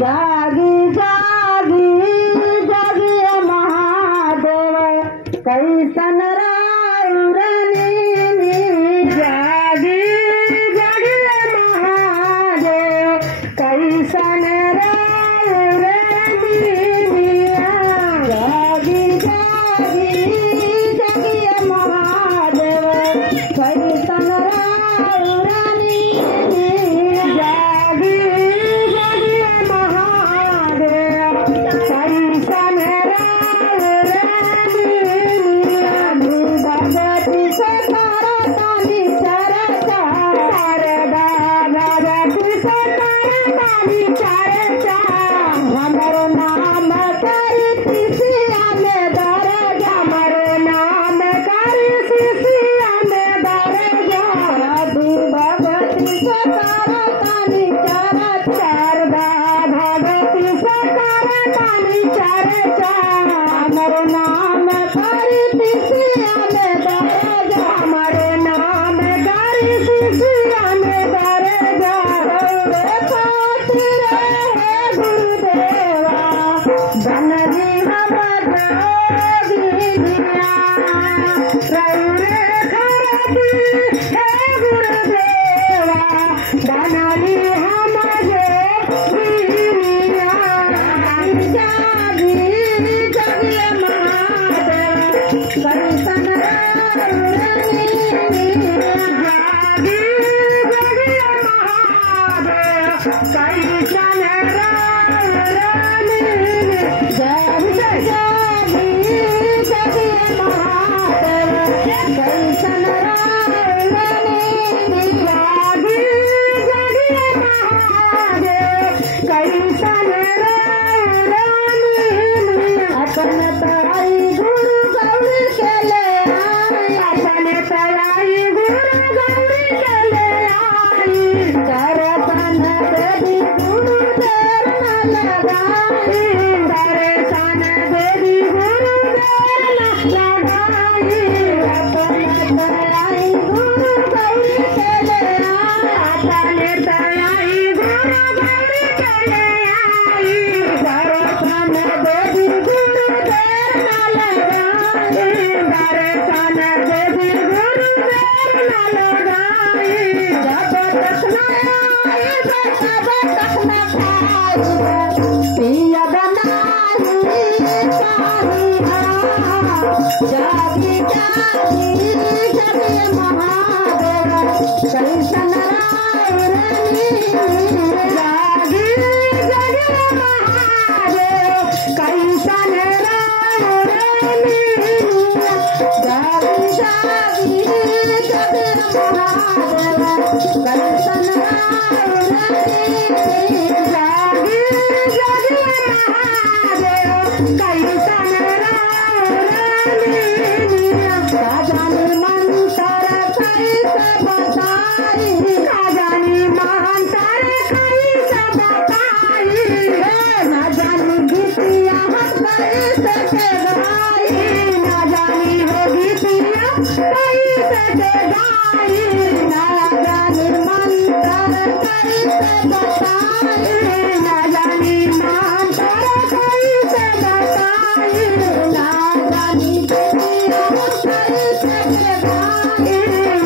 जागी जागी जागी महादेव कैसन राउरनी जागी जागी महादेव कैसन राउरनी जागी जागी जागी महादेव कैसन राउरनी जागी जागी महादेव कैसन राउरनी भगवती से तारताली चरचा शारदा भगवती से तारताली चरचा हमरो नाम करी सिसिया में दरजा हमरो नाम करी सिसिया में दरजा भगवती से तारताली चरचा शारदा भगवती से तारताली चरचा हमरो नाम करी सिसिया में दरजा हमरो नाम करी सिसिया में दरजा रे खातिर हे गुरुदेवा बनरी हम जोगी दिया रे खातिर हे गुरुदेवा बनरी हम जोगी दिया जागी जागी महादेव कैसन राउरनी जागी जागी महादेव कैसन राउरनी जागी जागी जागी महादेव कैसन राउरनी जागी जागी महादेव कैसन राउरनी अपन तराई गुरु गौरी के ले आई अपन तराई गुरु गौरी के ले आई दर्शन देवी गुरु देर न लगाई दर्शन देवी गुरु देर न लगाई अपन तराई गुरु गौरी के ले आई अपन तराई गुरु गौरी के ले आई दर्शन देवी गुरु देर न लगाई दर्शन देवी गुरु देर न लगाई जब तक न आई तब तक न पाई पिया बनाई पानी जागी जागी जागी महादेव कैसन राउरनी जागी जागी महादेव कैसन राउरनी जागी जागी जागी महादेव कैसन राउरनी जागी जागी महादेव कैसन राउरनी राजानी मंत्र कैसे बताई राजानी मंत्र कैसे बताई ना जानी गीतिया कैसे के गाई ना जानी हो गीतिया कैसे के गाई ना जानी मंत्र कैसे बताई ना जानी मंत्र कैसे बताई ना जानी गीतिया कैसे के गाई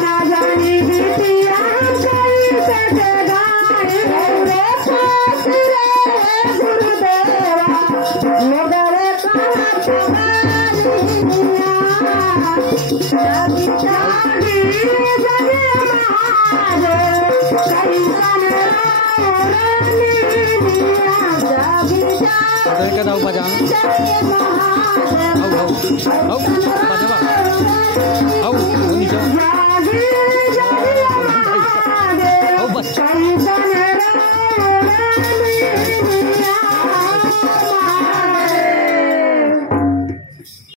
ना जानी गीतिया कैसे के गाई रे खातिर हे गुरुदेवा मदरे कहाँ पवानिया जागी जागी जागी महादेव कैसन राउरनी जागी Tadi जागी ka daw ba dyan? जागी महादेव Au, au. Au, कैसन ba diba? राउरनी Au, ano siya?